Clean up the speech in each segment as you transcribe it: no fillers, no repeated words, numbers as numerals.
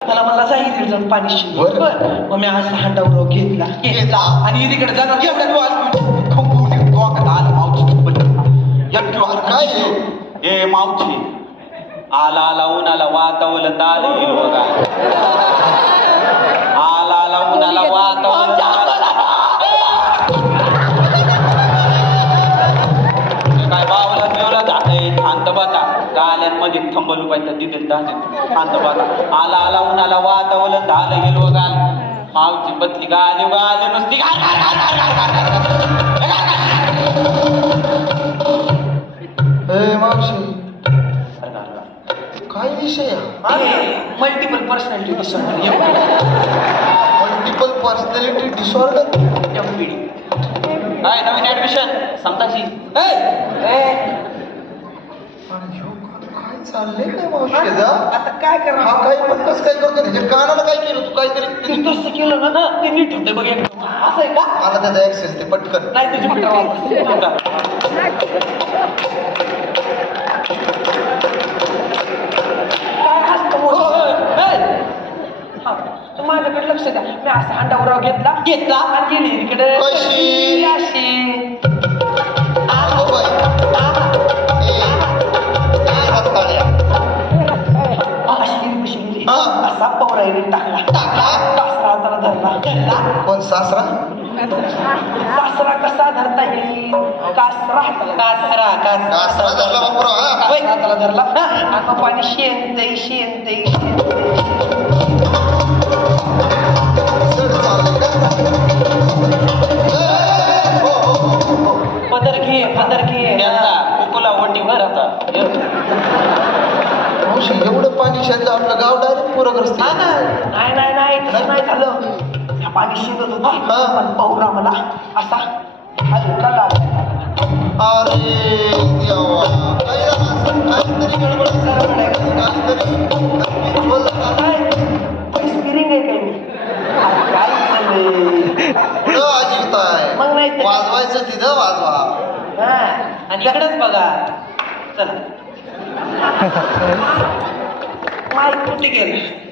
मला मला सांगितलं जाऊन पाणी शिंपड. बरं. मग मी आज हांडावर घेतला आणि तिकडे जाणार काय हे? ए मावशी आला आला उन्हाला वातावलं दाल हिरवगा आला आला उन्हाला वातावलं काय बावला बिवला झालंय शांत बसा गाल्यांमध्ये थंबल पाहिजे तिथे जाते शांत बसा आला आला उन्हाला वातावलं झालं हिरवगाल मावची बदली गाली गाली नुसती मावशी काय विषय multiple personality disorder multiple personality disorder MPD. काय नवीन ऍडमिशन समताची काय चाललंय काय मावशी आता काय हा करणार काय पण कसं काय करतो त्याच्या कानाला काय केलं तू काहीतरी तू तसं केलं ना ते नीट होतंय बघ एकदम. असं आहे का मला त्याचा ऍक्सेस ते पटकन नाही तुझी मोठा काय हसतं मोठं? हा, तू माझ्याकडे लक्ष द्या मी असा हांडावर घेतला आणि गेली इकडे कशी? अशी हो बाई. हा. असा पवराईने टाकला कासरा हाताला धरला कोण सासरा कासरा कसा धरता येईल कासरा सासरा धरला बापरा हाताला धरला आता पाणी शेंदई पदर घे कुकुला ओटी भर आता मावशी एवढं पाणी शेतलं आपलं गाव डायरेक्ट पूरग्रस्त हा ना नाही तसं नाही झालं त्या पाणी शिंदत होता हा. पण पौरा मला असा हलका लागला अरे देवा काय झालं असं? काहीतरी गडबड असेल. काहीतरी नक्कीच बोलला का? एक्सपिरिंग आहे काय मी अरे काय चाललंय कुठं अजिबात मग नाही आहे तर- वाजवायचं तिथं वाजवा हा आणि इकडेच बघा चला माईक कुठे गेलं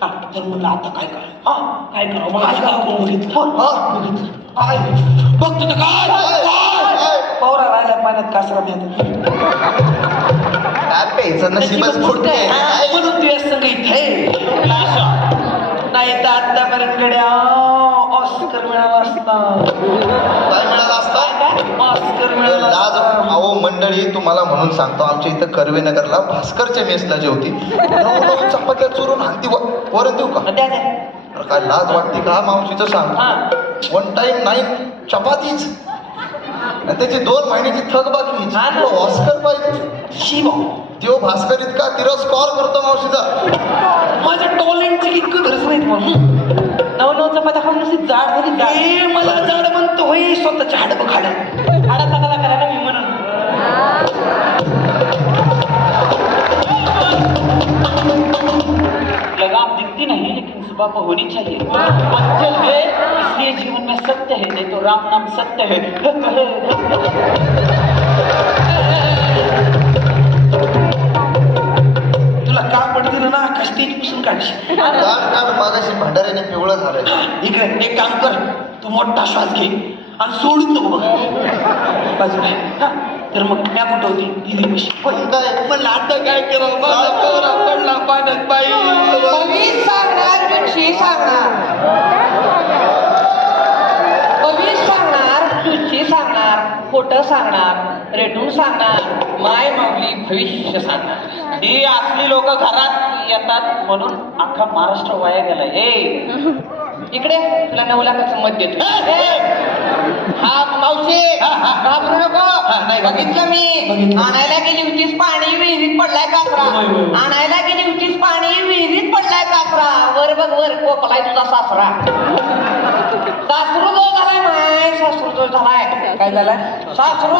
हा तर म्हणलं आता काय करा मग आज काय करून बघितलं बघतो तर काय पौरा राहिला पाण्यात कासरा मिळत काय प्यायचं नशीबच फुटते म्हणून तू या संगीत हे नाही तर आतापर्यंत कडे ऑस्कर मिळाला असता काय मिळालं असतं ऑस्कर मिळाला लाज असता. अहो मंडळी तुम्हाला म्हणून सांगतो आमच्या इथं कर्वेनगरला भास्करच्या मेसला जेवती 9 चपात्या चुरून हाती वर देऊ का द्या द्या. अरे काय लाज वाटते का मावशीचं सांग हा 1 टाइम 9 चपातीच आणि त्याची 2 महिन्याची थक बाकी हा ना. तुला ऑस्कर पाहिजे शिव तो भास्कर इतका तिरस्कार करतो मावशीचा माझ्या टॉयलेटची इतकं गरज नाही नव चपात्या खाऊन नसती जाड झाली मला जाड म्हणतो होय स्वतःच्या हाडं हाडाचा कला करायला मी म्हणून लगाम दिखती नहीं लेकिन सुबह को होनी चाहिए बच्चल है इसलिए जीवन में सत्य है नहीं तो राम नाम सत्य है तुला काम पडतील ना कस्टेज पुसून काढशील काढ मागाशी भंडाऱ्याने पिवळं झालंय इकडे एक काम कर तू मोठा श्वास घे आणि सोडून नको बघ बाजूला हा तर मग म्या कुठं होती दिली कशी पण काय म्हणलं आता काय करावं माझा पोरा पडला पाण्यात बाई कवीच सांगणार तुझी सांगणार खोटं सांगणार रेटून सांगणार माय माऊली भविष्य सांगणार ही असली लोक घरात येतात म्हणून अख्खा महाराष्ट्र वाया गेलाय इकडे तुला 9 लाखाचं मत देतो हा मावशी घाबरू नको नाही बघितलं मी आणायला गेली होतीस पाणी विहिरीत पडलाय कासरा आणायला गेली होतीस पाणी विहिरीत पडलाय कासरा वर बघ वर कोकलाय तुझा सासरा सासरू झालाय माय सासरू झालाय काय झालाय सासरू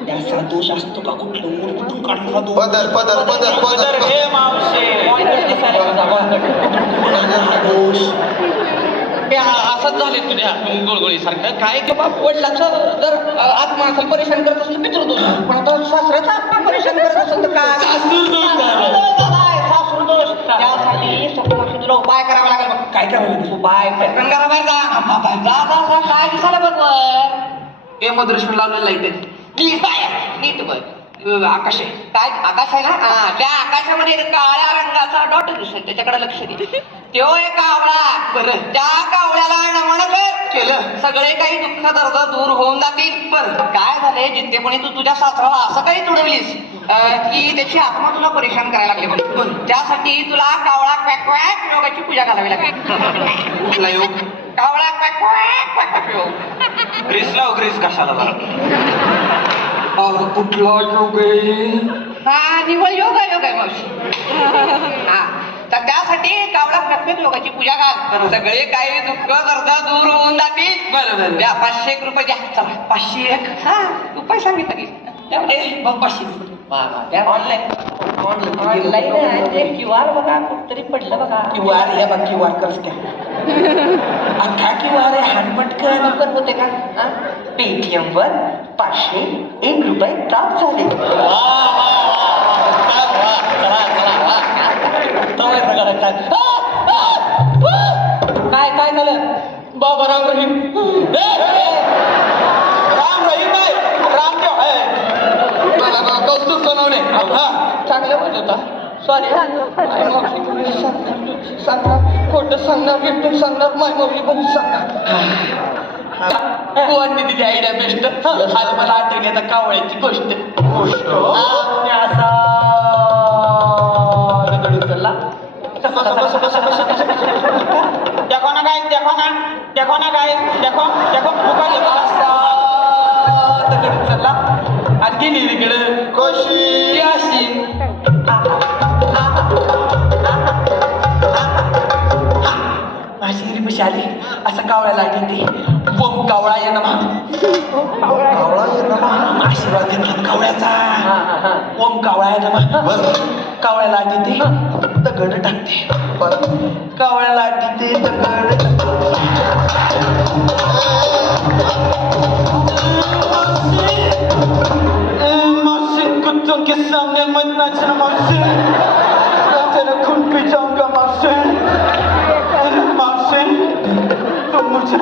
त्याचा दोष असतो का कुठलं कुठून काढला तो पदर हे मावशे दोष असंच झाले तुझ्या गुळगुळी सारखं काय की बाप वडिलाचं जर आत्मा असेल परेशान करत असेल तर पितृदोष पण आता सासऱ्याचा आत्मा परेशान करत असेल तर काय सासूरदोष त्यासाठी स्वप्नाशी तुला उपाय करावा लागेल बघ. काय करायला उपाय पटकन घराबाहेर जा काय दिसायला बघ वर हे मद्रेश्वर लावलेलं आहे ते नीट पाय नीट बघ आकाश आहे काय आकाश आहे ना हा त्या आकाशामध्ये एक काळ्या रंगाचा डॉट दिसत त्याच्याकडे लक्ष दे तो एक कावळा बरं. त्या कावळ्याला नमन कर केलं सगळे काही दुःख दर्द दूर होऊन जातील बरं. काय झाले जितकेपणी तू तुझ्या सासराला असं काही तुडवलीस की त्याची आत्मा तुला परेशान करायला लागली म्हणून त्यासाठी तुला कावळा क्वॅक क्वॅक योगाची पूजा घालावी लागेल कुठला योग कावळा क्वॅक क्वॅक क्वॅक योग ग्रीस लाव ग्रीस कशाला कुठला योग आहे हा निवळ योग आहे मावशी हा तर त्यासाठी कावळा प्रत्येक लोकांची पूजा घाल सगळे काही दुःख दर्द दूर होऊन जातील बरोबर द्या 500 एक रुपये द्या चला 501 हा रुपये सांगितलं की मग 500 ऑनलाईन क्यूआर बघा कुठतरी पडलं बघा क्यूआर हे बघ क्यूआर करस क्या अख्खा क्यूआर आहे हानपटकन लवकर होते का पेटीएम वर 501 रुपये प्राप्त झाले काय काय झालं बाबा राम रहीम राम रहीम आहे रामदेव आहे कौस्तुभ सोनवणे चांगलं बोलत होता सॉरी सांगणार खोटं सांगणार भेटून सांगणार माय मम्मी पण सांगणार कोणी दिली आयडिया बेस्ट आज मला आठवली आता कावळ्याची गोष्ट मी असा रगडून चालला देखो ना काय देखो असा रगडून चालला आणि गेली इकडं कशी ती अशी माझी रिपशी आली असं कावळ्याला आठवते ओम कावळा ये ना कावळा आहे ना आशीर्वाद घेतला कावळ्याचा ओम कावळा आहे ना कावळ्याला आठवते दगड टाकते कावळ्याला आठवते दगड मासिन कुत्तों के सामने मत नाचना मासिन तेरा खून पी जाऊंगा मासिन तुम मुझे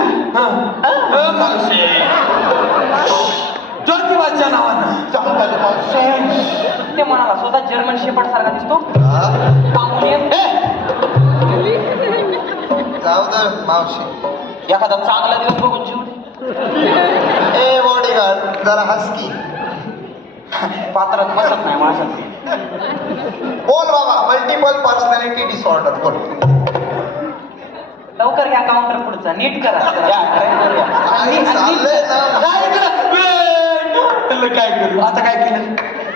ज्योतिबाच्या नावानं चांगलं मासिन ते म्हणाला स्वतः जर्मन शेपर्ड सारखा दिसतो जाऊ दे मावशी एखादा चांगला दिवस बघून जीव ए बॉडीगार्ड जरा हसकी पात्रात बसत नाही माणसात बोल बाबा मल्टिपल पर्सनॅलिटी डिसऑर्डर बोल लवकर घ्या काउंटर पुढचा नीट करा आणि चाललंय ना काय करू आता काय केलं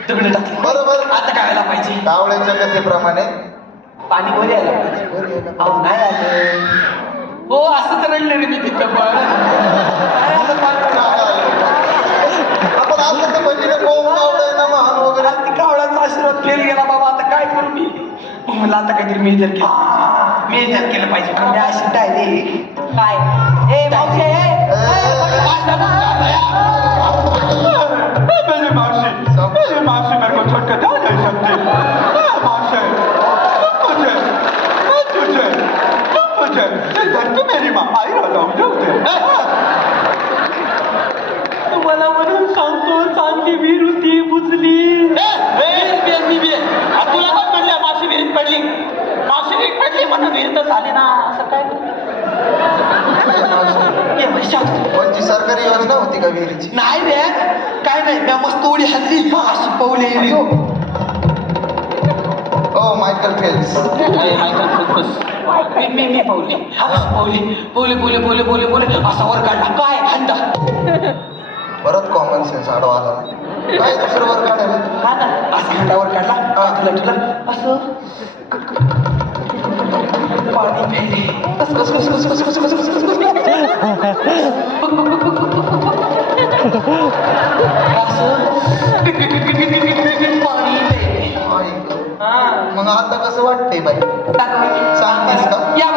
दगड टाकले बरोबर आता काय व्हायला पाहिजे कावळ्याच्या कथेप्रमाणे पाणी वर यायला पाहिजे वर ये ना. अहो नाही आलं हो असंच रडले रे मी तिथं पण आपण आता तर म्हणजे कोण कावळं ना महान वगैरे आज ती कावळ्याचा आशीर्वाद फेल गेला बाबा आता काय करू मी मला आता काहीतरी मेजर केलं पाहिजे पण मी अशी डायरेक्ट काय ए मावशे मेरी मासी मेरे को छोड़ कर जा नहीं सकती मासी तुझे इधर की मेरी माँ आई रहा तुम्हाला म्हणून सांगतो चांगली वीर होती बुजली तुला कोण म्हणलं माशी विहिरीत पडली माशी विहिरीत पडली म्हणून विहीर तर झाली ना असं काय कोणची सरकारी योजना होती का विहिरीची नाही रे काय नाही मी मस्त उडी हल्ली अशी पावले हो ओ मायकल फेल्स मी पावले असा वर काढला काय हंडा परत कॉमन सेन्स आडवा आला काय दुसरं वर काढायला हा ना असं हंडावर काढला तुला असं पाणी प्यायले पाणी मग आता कसं वाटतंय बाई सांगतेस का या